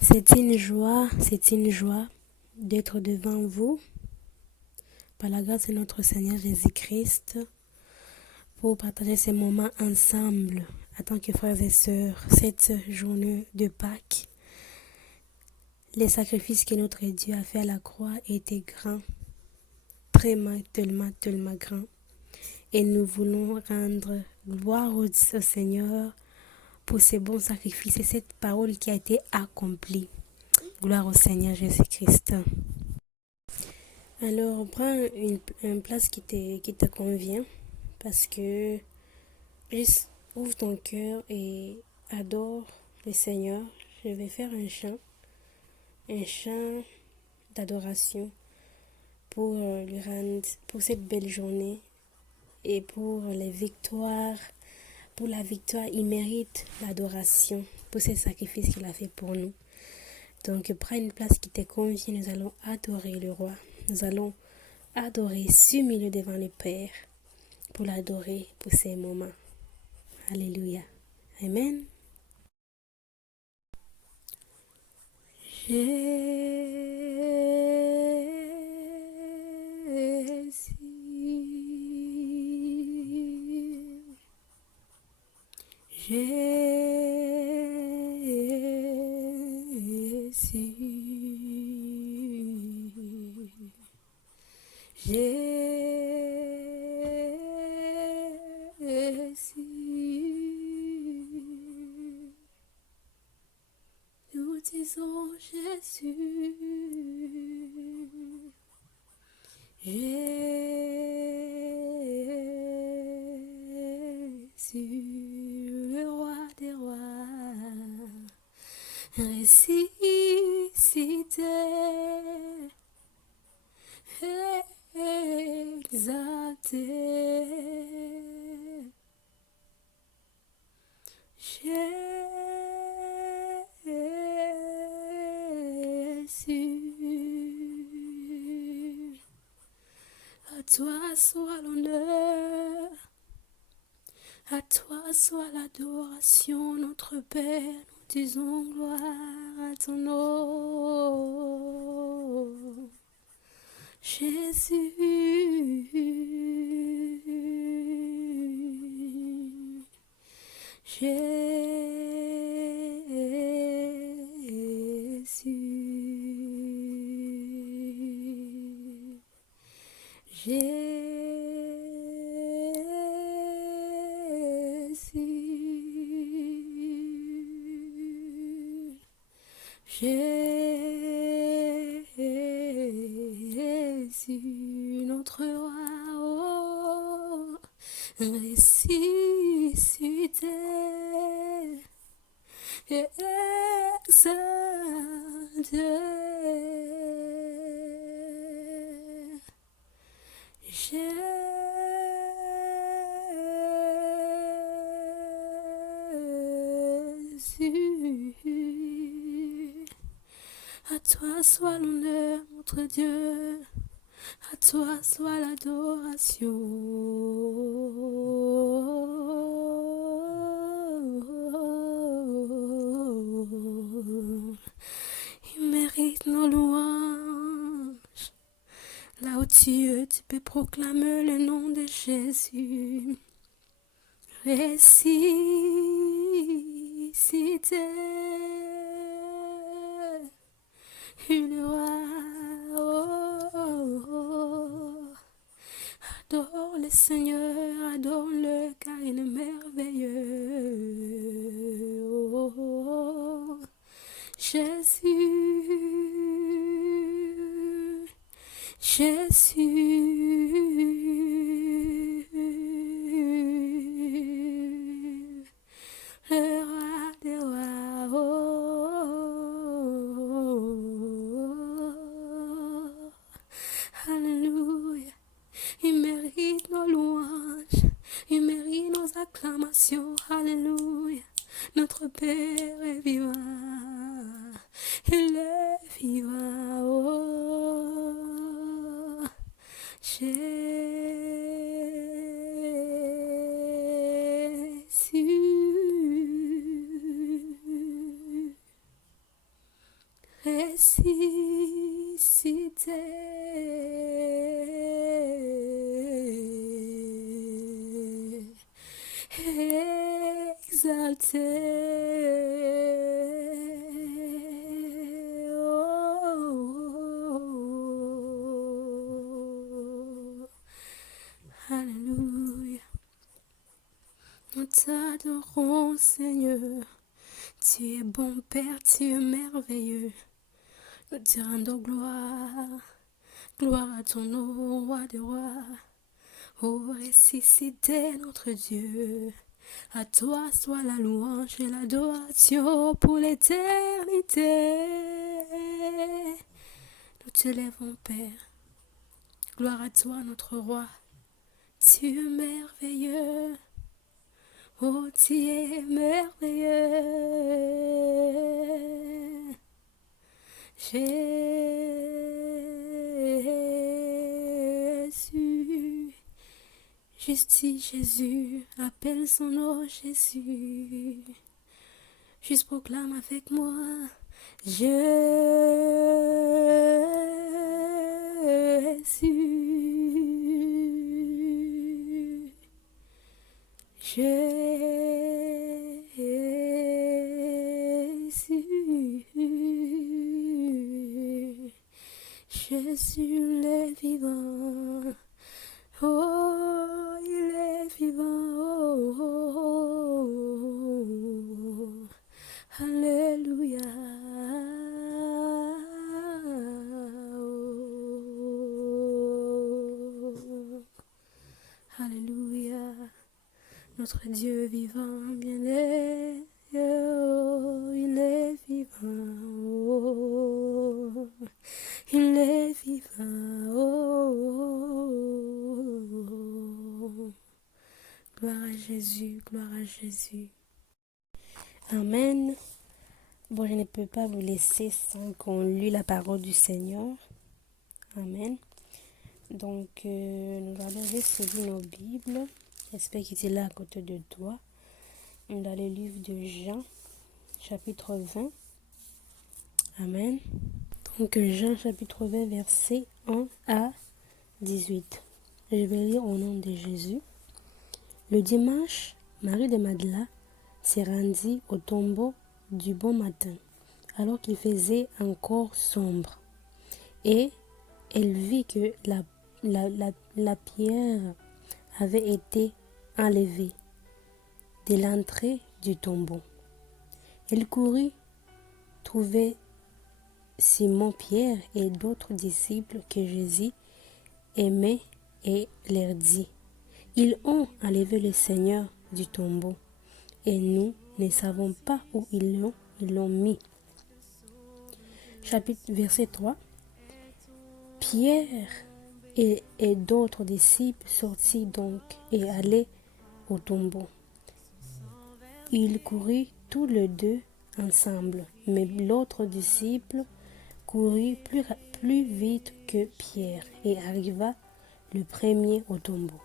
C'est une joie d'être devant vous, par la grâce de notre Seigneur Jésus-Christ, pour partager ces moments ensemble, en tant que frères et sœurs, cette journée de Pâques. Les sacrifices que notre Dieu a fait à la croix étaient grands, tellement grands. Et nous voulons rendre gloire au Seigneur pour ces bons sacrifices et cette parole qui a été accomplie. Gloire au Seigneur Jésus-Christ. Alors, prends une place qui te convient parce que juste ouvre ton cœur et adore le Seigneur. Je vais faire un chant d'adoration pour lui rendre, pour cette belle journée et pour les victoires. Pour la victoire, il mérite l'adoration pour ce sacrifice qu'il a fait pour nous. Donc, prends une place qui te convient. Nous allons adorer le roi. Nous allons adorer, s'humilier devant le Père pour l'adorer pour ces moments. Alléluia. Amen. Nous disons Jésus, Jésus, le roi des rois, ressuscité, exalté. Jésus, à toi soit l'honneur, à toi soit l'adoration, notre Père, nous disons gloire à ton nom. Jésus, Jésus, notre roi, oh, ressuscité, exalté. Jésus, à toi soit l'honneur, notre Dieu, à toi soit l'adoration. Il mérite nos louanges. Là où tu peux proclamer le nom de Jésus. Ressuscité, le roi, oh. Adore le Seigneur, adore-le car il est merveilleux. Oh, Jésus, Jésus, le roi des rois, oh, alléluia. Il mérite nos louanges, il mérite nos acclamations, alléluia. Notre Père est vivant, il est vivant, oh, Jésus. exalté. Oh, alléluia. Nous t'adorons, Seigneur. Tu es bon Père, tu es merveilleux. Nous te rendons gloire. Gloire à ton nom, roi des rois. Ô ressuscité notre Dieu, à toi soit la louange et l'adoration pour l'éternité. Nous te lèvons, Père. Gloire à toi, notre roi. Tu es merveilleux. Oh, tu es merveilleux. Jésus. Juste dis Jésus, appelle son nom Jésus. Juste proclame avec moi. Jésus. Jésus. Jésus le vivant. Oh, il est vivant. Oh, alléluia. Oh, alléluia. Notre Dieu vivant, bien-aimé. Oh, il est vivant. Oh, il est vivant. Oh, gloire à Jésus, gloire à Jésus. Amen. Bon, je ne peux pas vous laisser sans qu'on lise la parole du Seigneur. Amen. Donc, nous allons juste lire nos Bibles. J'espère qu'il est là à côté de toi. Dans le livre de Jean, chapitre 20. Amen. Donc, Jean, chapitre 20, versets 1 à 18. Je vais lire au nom de Jésus. Le dimanche, Marie de Magdala s'est rendue au tombeau du bon matin, alors qu'il faisait encore sombre. Et elle vit que la pierre avait été enlevée de l'entrée du tombeau. Elle courut trouver Simon-Pierre et d'autres disciples que Jésus aimait et leur dit: Ils ont enlevé le Seigneur du tombeau et nous ne savons pas où ils l'ont mis. Verset 3. Pierre et d'autres disciples sortirent donc et allaient au tombeau. Ils coururent tous les deux ensemble, mais l'autre disciple courut plus vite que Pierre et arriva le premier au tombeau.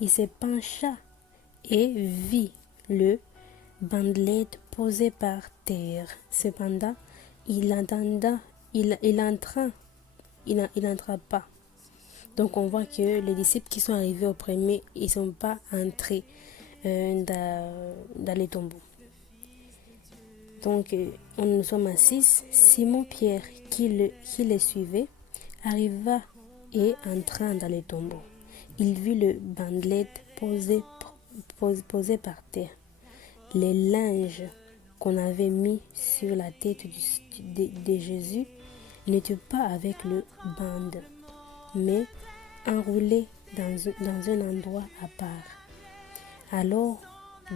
Il se pencha et vit le bandelette posé par terre. Cependant, il n'entra pas. Donc on voit que les disciples qui sont arrivés au premier, ils ne sont pas entrés dans les tombeaux. Donc nous sommes à 6. Simon-Pierre, qui les suivait, arriva et entra dans les tombeaux. Il vit le bandelette posé par terre. Les linges qu'on avait mis sur la tête de Jésus n'étaient pas avec le bande, mais enroulés dans un endroit à part. Alors,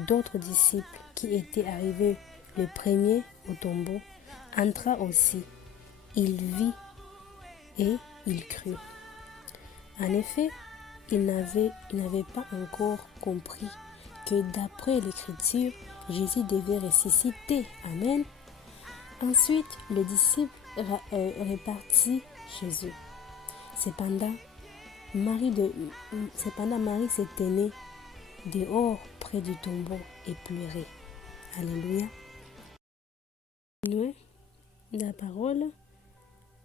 d'autres disciples qui étaient arrivés le premier au tombeau entra aussi. Il vit et il crut. En effet, il n'avait pas encore compris que d'après l'Écriture, Jésus devait ressusciter. Amen. Ensuite, le disciple repartit chez eux. Cependant, Marie se tenait dehors près du tombeau et pleurait. Alléluia. de la parole.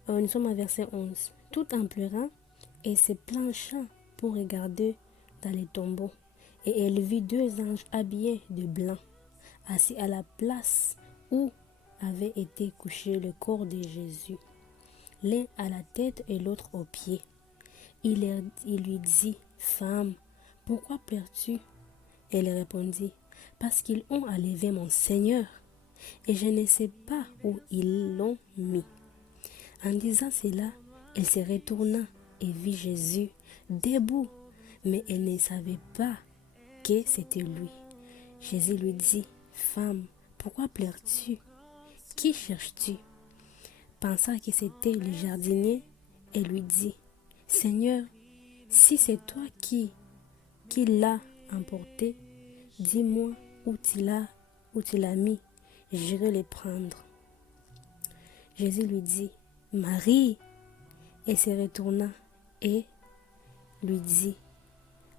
Nous sommes à verset 11. Tout en pleurant et se planchant pour regarder dans les tombeaux. Et elle vit deux anges habillés de blanc, assis à la place où avait été couché le corps de Jésus, l'un à la tête et l'autre aux pieds. Il lui dit, « Femme, pourquoi pleures-tu » Elle répondit, « Parce qu'ils ont enlevé mon Seigneur, et je ne sais pas où ils l'ont mis. » En disant cela, elle se retourna et vit Jésus debout, mais elle ne savait pas que c'était lui. Jésus lui dit, « Femme, pourquoi pleures-tu? Qui cherches-tu » Pensant que c'était le jardinier, elle lui dit, « Seigneur, si c'est toi qui l'as emporté, dis-moi où tu l'as mis, j'irai le prendre. » Jésus lui dit, « Marie !» Elle se retourna et lui dit,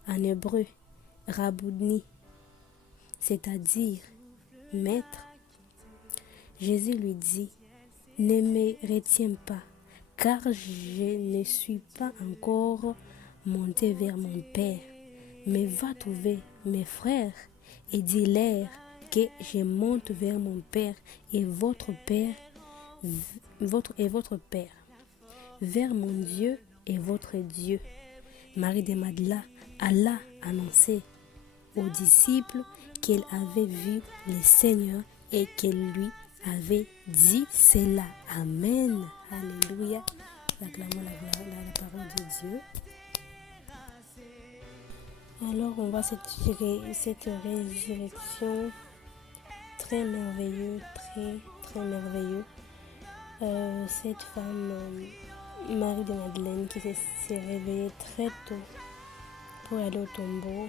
en hébreu, « Rabouni », c'est-à-dire « Maître ». Jésus lui dit, « Ne me retiens pas, car je ne suis pas encore monté vers mon Père, mais va trouver mes frères et dis-leur que je monte vers mon Père et votre Père, votre Père, vers mon Dieu et votre Dieu. » Marie de Magdala alla annoncer aux disciples qu'elle avait vu le Seigneur et qu'elle lui avait dit cela. Amen. Alléluia. Acclamons la parole de Dieu. Alors on voit cette résurrection très merveilleuse, très merveilleuse. Cette femme, Marie de Madeleine, qui s'est réveillée très tôt pour aller au tombeau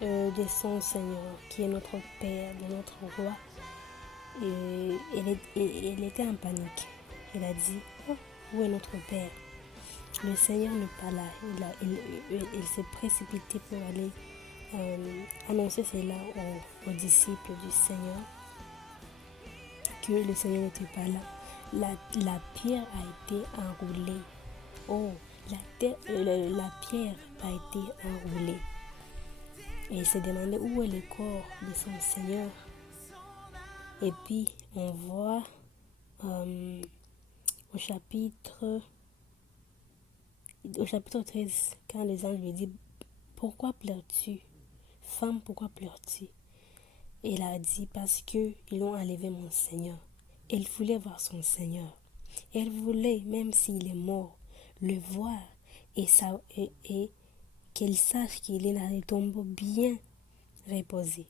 de son Seigneur, qui est notre Père, de notre Roi. Et elle était en panique. Elle a dit, « Oh, où est notre Père? Le Seigneur n'est pas là. » Il s'est précipité pour aller annoncer cela aux disciples du Seigneur, que le Seigneur n'était pas là. La pierre a été enroulée. Oh, la pierre a été enroulée. Et il s'est demandé où est le corps de son Seigneur. Et puis, on voit au chapitre 13, quand les anges lui disent, « Pourquoi pleures-tu? Femme, pourquoi pleures-tu » Elle a dit, « Parce qu'ils ont enlevé mon Seigneur. » Elle voulait voir son Seigneur. Elle voulait, même s'il est mort, le voir et qu'elle sache qu'il est dans le tombeau bien reposé.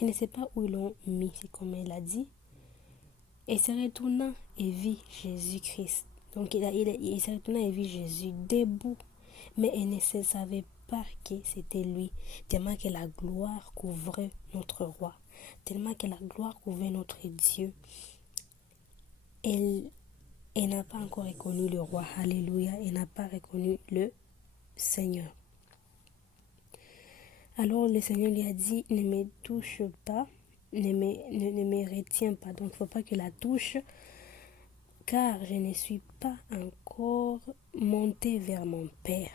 Je ne sais pas où ils l'ont mis, c'est comme elle a dit. Et se retourna et vit Jésus-Christ. Donc il se retourna et vit Jésus debout. Mais elle ne savait pas que c'était lui. Tellement que la gloire couvrait notre roi. Tellement que la gloire couvrait notre Dieu. Elle n'a pas encore reconnu le roi. Alléluia. Elle n'a pas reconnu le Seigneur. Alors le Seigneur lui a dit, « Ne me touche pas, ne me retiens pas. » Donc il ne faut pas que la touche, car je ne suis pas encore monté vers mon Père.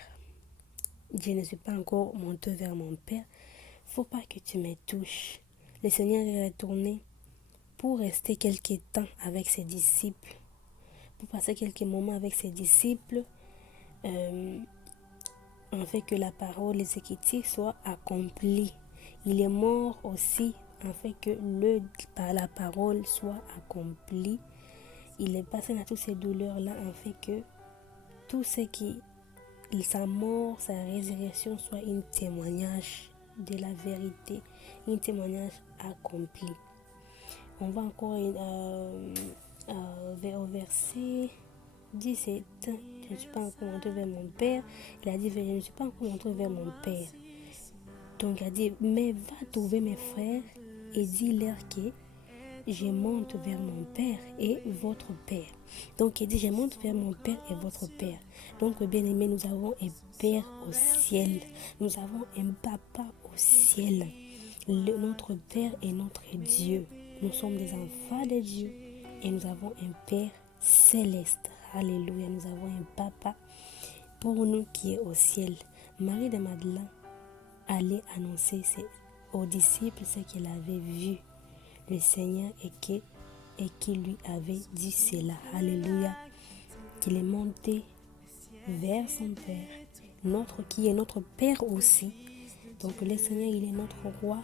Je ne suis pas encore monté vers mon Père. Il ne faut pas que tu me touches. Le Seigneur est retourné pour rester quelques temps avec ses disciples, pour passer quelques moments avec ses disciples, en fait que la parole des Écritures soit accomplie. Il est mort aussi en fait que la parole soit accomplie. Il est passé dans toutes ces douleurs-là en fait que tout ce qui, sa mort, sa résurrection soit un témoignage de la vérité, un témoignage accompli. On va encore au verset 17. « Je ne suis pas encore monté vers mon Père. » Il a dit, « Je ne suis pas encore monté vers mon Père. » Donc il a dit, « Mais va trouver mes frères et dis-leur que je monte vers mon Père et votre Père. » Donc il dit, « Je monte vers mon Père et votre Père. » Donc bien aimé, nous avons un Père au ciel. Nous avons un Papa au ciel. Notre Père est notre Dieu. Nous sommes des enfants de Dieu et nous avons un Père céleste. Alléluia, nous avons un Papa pour nous qui est au ciel. Marie de Madeleine allait annoncer aux disciples ce qu'elle avait vu, le Seigneur, et qui lui avait dit cela. Alléluia, qu'il est monté vers son Père, qui est notre Père aussi. Donc le Seigneur, il est notre roi,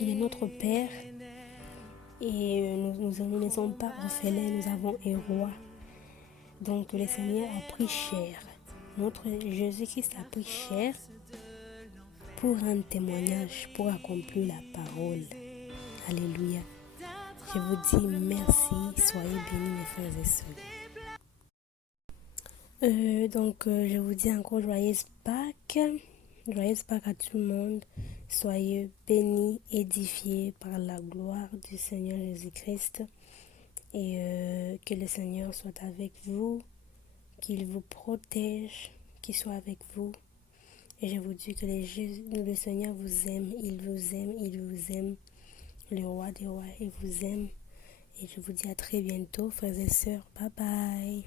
il est notre Père, et nous ne sommes pas orphelins, nous avons un roi. Donc le Seigneur a pris chair, notre Jésus-Christ a pris chair pour rendre témoignage, pour accomplir la parole. Alléluia. Je vous dis merci, soyez bénis mes frères et sœurs. Je vous dis encore joyeuse Pâques à tout le monde. Soyez bénis, édifiés par la gloire du Seigneur Jésus-Christ. Et que le Seigneur soit avec vous, qu'il vous protège, qu'il soit avec vous. Et je vous dis que le Seigneur vous aime, il vous aime, il vous aime. Le roi des rois, il vous aime. Et je vous dis à très bientôt, frères et sœurs. Bye bye.